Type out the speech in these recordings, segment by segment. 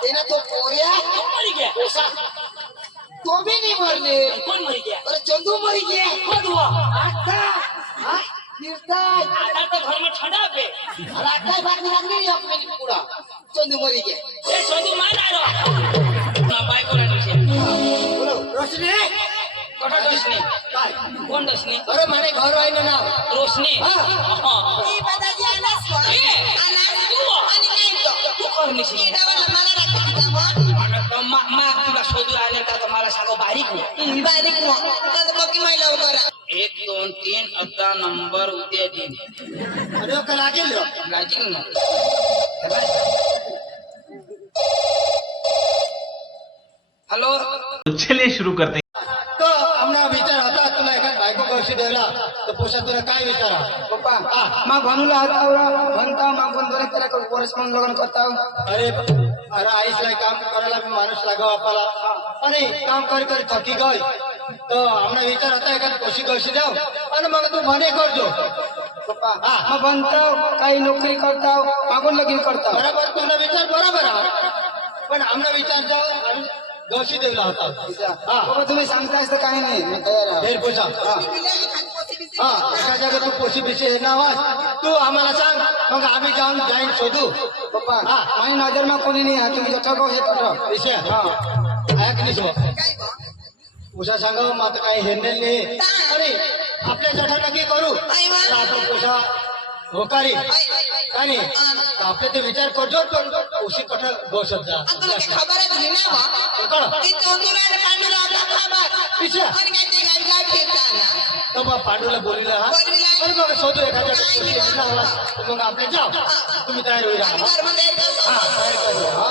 त्याने तो पोऱ्या मरी गया पोसा तो भी नहीं मरले कौन मरी गया अरे चंदू मरी गया कौन हुआ आता हाँ निर्दय आधा तो घर में ठंडा पे अरे आता बात नहीं लगनी है अपने पूरा चंदू मरी गया ये चंदू मान आ रहा ना बाइक को रहने से बोलो रोशनी कटा रोशनी काय कौन रोशनी अरे माने घर आई ना रोशनी हाँ ये बता दिया ना स्वा अनास तू आणि नाही तो तू कौन निशी ये डबल मला राखता मग अरे तो मा तुला शोधू आले का तुम्हाला सांगो बारीक हो बारीक मग तर बाकी महिला वगैरे 1 2 3 अद्दा नंबर उद्या दिन अरे कल आगे लो लागेल ना हेलो चलिए शुरू करते हैं. तो आमना विचार होता तुला एका बायको कशी द्यायला तर पोषा तुला काय विचारा पप्पा मा भनुला हातावरा भनता मा बंदरे त्याला वर्ष मग लग्न करता अरे अरे आईसला काम करायला बी माणूस लागाव आपल्याला आणि काम कर कर थकी गई तो आमना विचार होता एका पोशी कशी द्याव आणि मग तू म्हणे करजो पप्पा मा बनता काही नोकरी करता मागून लगीन करता बरोबर तुला विचार बरोबर आहे पण आमना विचार जाऊ गशी द्यायला होता पप्पा तुम्ही सांगतायस तर काही नाही मी तयार आहे ढेर पोषा हा एका जागा तू पोशी बिशी हे नाव तू आम्हाला सांग मग आम्ही जाऊन जाईन शोधू पप्पा माझी नजर मा कोणी नाही आहे तुम्ही जठा हे करा विषय हा ऐक नाही तो उषा सांगावं मग आता काही हेंडेल नाही अरे आपल्या जठा नक्की करू तर आपण पोषा होकारी काय नाही तर आपले ते विचार करतो पण उशी कठ गोषत जा तुला खबर आहे दिली ना मग कळ ती तोंडूला आणि पांडूला आपला खबर विषय आणि काय ते गावी गावी फिरताना तर मग पांडूला बोलिला हा बोलविला. अरे मग शोधू एखाद्या पोशी भेटला मला तर मग आपले जाऊ तुम्ही तयार होईल आम्ही हा घरमध्ये येतो. तयार करू हा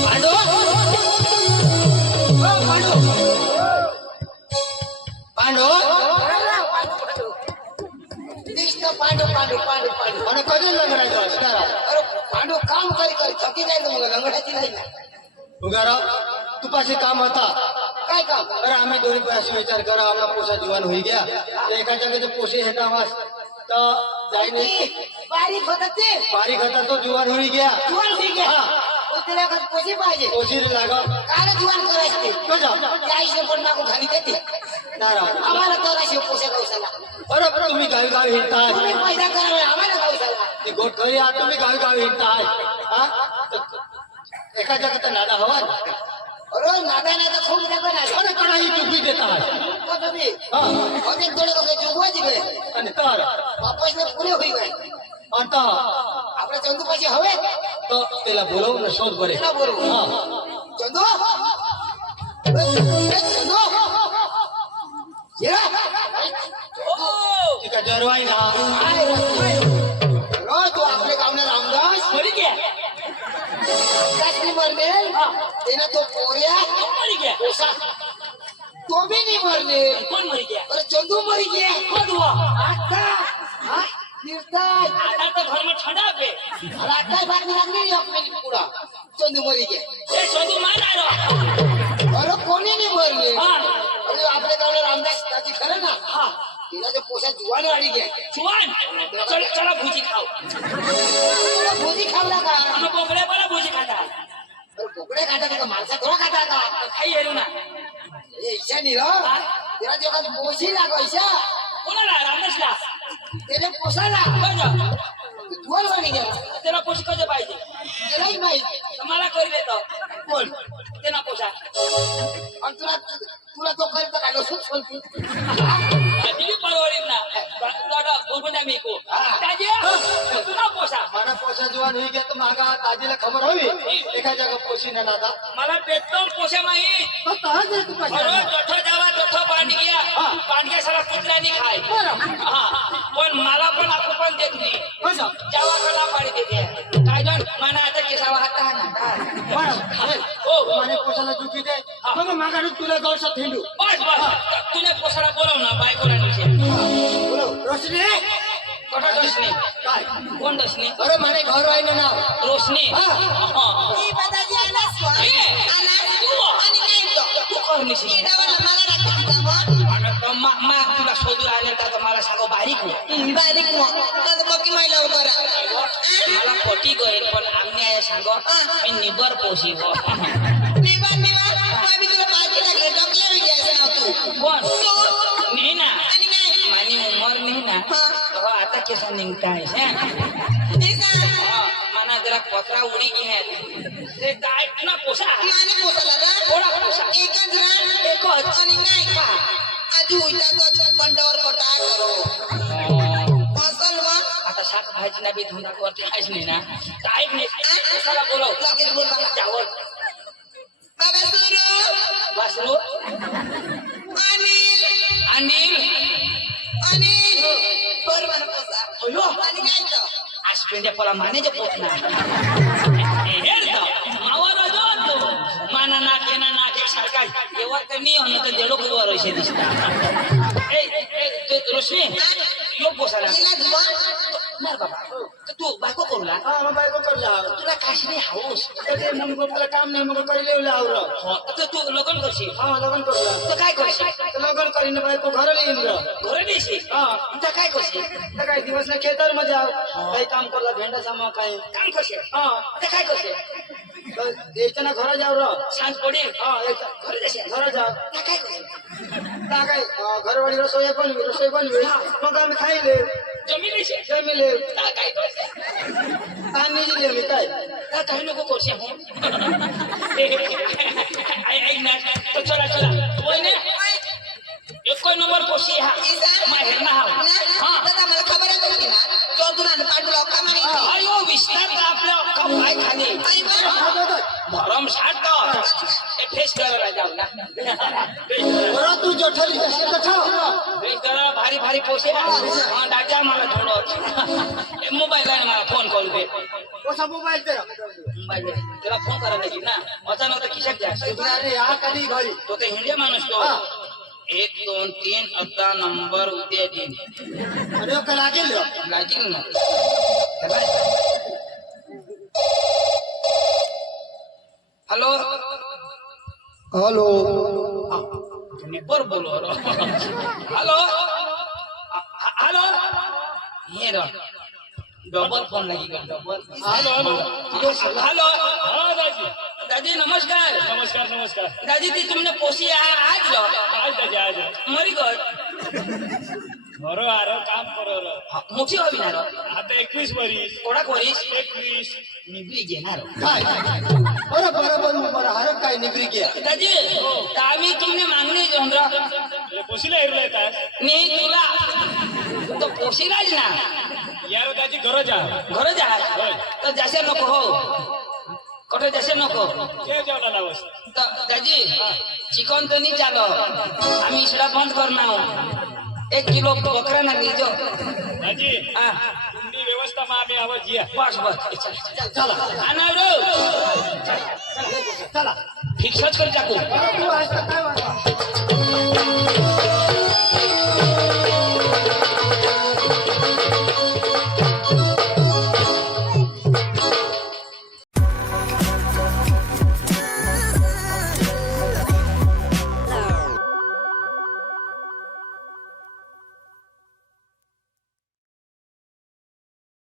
पांडू पांडू कृष्ण पांडू पांडू पांडू पांडू आणि कधी लग्नाचं असणार अरे पांडू काम करी करी थकी जायचं मग लंगडाची नाही ना उगारा तुपाशी काम होता काय काम अरे आम्ही दोन्ही पैसे विचार करा आम्हाला पोषा जीवन होई गया तर एका जागेचे पोषे हे नावास तर जाई नाही बारीक होता ते बारीक होता तो जीवन होई गया जुवान होई गया पण त्याला पैसे पाहिजे पोशी लागा काय जुवान करायचे कजा चाळीस पण मागून खाली देते नाराज आम्हाला तर पोषा गौशाला अरे तुम्ही गावी गावी हिंडताय तुम्ही पैसा करा आम्हाला गौशाला ती गोट खरी आहे तुम्ही गावी गावी हिंडताय हा तर एका जागेचा नाडा हवा अरे नादा नाही तर खूप नका नाही अरे कडाई चुकी देताय तुम्ही हा अनेक थोडे लोक जुगवायची गए आणि तर वापस ना पुरे होई गए आता आपले चंदू पैसे हवे तर त्याला बोलवून शोध बरे त्याला बोलवू. हा चंदू चंदू येरा ठीक आहे जरवाई ना काय रो तू आपले गावने रामदास मरी गया रामदास मरले त्याने तो पोऱ्या मरी गया पोसा तो भी नहीं मरले कौन मरी गया अरे चंदू मरी गया कौन हुआ आता हाँ निर्दय आधा तो घर में ठंडा पे अरे आता बात नहीं लगनी है अपने पूरा चंदू मरी गया ये चंदू मान आ रहा अरे कोणी नहीं मरले हाँ अरे आपले गावने रामदास ताजी खरं ना हाँ तिला जो पोसा जुवान वाढी गया जुआन चल चला भूजी खाओ त्याला भोजी खावला का हम बोकड़े वाला भूजी खाता है अरे बोकडे खाता का माणसा थोडा खाता का तो खाई हेरू ना ए ईशा नहीं रो तेरा जो का पोशी लागो ईशा कोणा ला रामनेशला तेरे पोसाला बजा जुवान वाढी गया तेरा पोष कसे पाहिजे त्यालाही माहित मला करी देतो कोण तेना पोषा आणि तुला तुला तो करत का लसूण सोलती दिली परवडीत ना तोडा बोलबुना मी को ताजे तुला पोषा मला पोषा जीवन होई गया तर मागा दादीला खबर हवी एका जागा पोशी ना नादा मला बेतम पोषा माही तो तहाच रे तू अरे जठो जावा जठो पाणी गया पाणी सारा कुत्र्यानी खाय हा पण मला पण आपण पण देत नाही कसं जावा कला पाणी देते काय जण मना आता केसावा हात ना हो माने पोषाला चुकी दे मग मागा तुला गौशात हिंडू बस बस तूने पोषाला बोलव ना बायको राणीचे बोलो रोशनी कठा रोशनी काय कोण रोशनी अरे माने घर आई ना नाव रोशनी ये बता दिया ना स्वा अनास आणि नाही तो तू कोण निशी ये डबल मला राखता मग मा तुला शोधू आले का तुम्हाला सांगो बारीक हो बारीक मग तर बाकी महिला वगैरे उठी गईल पण आम्ही आहे सांगो मी निबर पोशी हो निवार निवार मी तुला पाठी टाकले टोपल्या विचारायचं ना तू कोण तू नाही ना आणि काय मानी उमर नाही ना हो आता केसा निघताय ते सांग मना जरा पत्रा उडी घे ते काय ना पोसा माने पोसला ना थोडा पोसा एकच ना एकच आणि नाही का आजू उठाच बंडावर कोटा करो पोसल वा आता शाकभाजी ना बी धंदा करते आहेच नाही ना काय नाही कशाला बोलव लगेच बोल बाबा जावं बाबा सुरू वासरू अनिल अनिल अनिल बर बर पोसा अयो आणि काय तो आज पेंड्या पोला मानेचे पोत ना हेडतो मावर जो माना ना केना ना के सरकार एवर कमी होणं तर देडो कुवर असे दिसता ए ते रोशनी यो पोसाला गेला जुवा मर बाबा तर तू बायको करूला हा मग बायको करला तुला काशनी हाऊस ते मग मला काम नाही मग करी लेवला आवरा हो तर तू लग्न करशील हा लग्न करूला तर काय करशील तर लग्न करीन बायको घरला येईन ग घरे देशील हा तर काय करशील तर काही दिवस ना खेतर मध्ये आव काही काम करला भेंडा सामा काही काम करशील हा तर काय करशील तर याच्या ना घरा जाव र सांज पडेल हा घरे देशील घरा जाव तर काय करशील त्या काय घरवाडी रसोई बनवी मग आम्ही खाईले जमीन देशील जमिले तर काय करशील आणि जिले मी काय तर काही नको करशील हो ऐक ना तर चला चला वय ना एक नंबर पोशी हा माहेर ना हा दादा मला खबर आहे तुझी ना चौधून आणि पांडुला का माहिती अयो विस्तार तर आपल्या अख्खा पाय खाली आई बा भरम साठ ते फेस करायला जाऊ ना बरं तू जठरी कशी कठा फेस करायला भारी भारी पोसे दादा मला थोडं मोबाईल आहे मला फोन करू दे कसा मोबाईल तेरा मोबाईल त्याला फोन करायला लागेल ना अचानक खिशात द्या अरे हा कधी घरी तो ते हिंदे माणूस तो 1 2 3 अद्दा नंबर उद्या दिन अरे का लागेल लागेल ना हॅलो हॅलो निबर बोलो हॅलो हॅलो हे रो डबल फोन लागी डबल हॅलो हॅलो दादी नमस्कार नमस्कार नमस्कार दादी ती तुमने पोसी आज लो आज दादी आज मरी गड बरो आरो काम करो मोठी हवी ना रो आता 21 वर्ष कोडा कोरीस 21 निबरी घेणार काय बरं हरक काय निगरी के दादी आम्ही तुमने मागणी जोंद्रा ले पोसीला हेरला येतात मी तुला तो पोशीलाच ना यार दादी घर जा घर जा तर जासे नको हो कटे जासे नको के जेवला लावस तर दादी चिकन तो नहीं चालो आम्ही इसड़ा बंद करना हो 1 किलो बकरा ना लीजो दादी हाँ तुमनी व्यवस्था में आम्ही आवाज या बस बस चला आना रो चला फिक्सच कर टाकू तू आज काय वाटलं